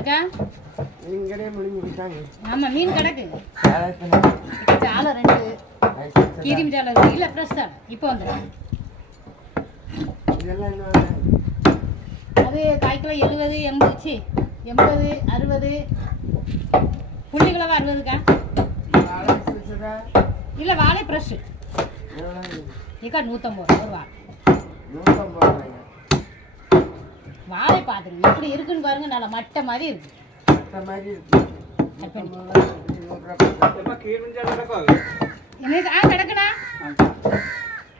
ஏக்கா மீன் கடையே முடிஞ்சுக்கிட்டாங்க. ஆமாம் மீன் கிடக்கு சாலை 2 கிரிமி சாலை இல்லை ஃப்ரெஷ் சாலை இப்போ வந்துடும். இதெல்லாம் என்ன அது காய்க்கிலோ 70 80 80 60 புள்ளிக்கிழவா 60க்கா இல்லை வாழை ஃப்ரெஷ்ஷு ஏக்கா 150 ஒரு வாழை. வாழை பார்த்துருங்க எப்படி இருக்குன்னு பாருங்க. நல்லா மட்டை மாதிரி இருக்கு. மட்டை மாதிரி இருக்கு.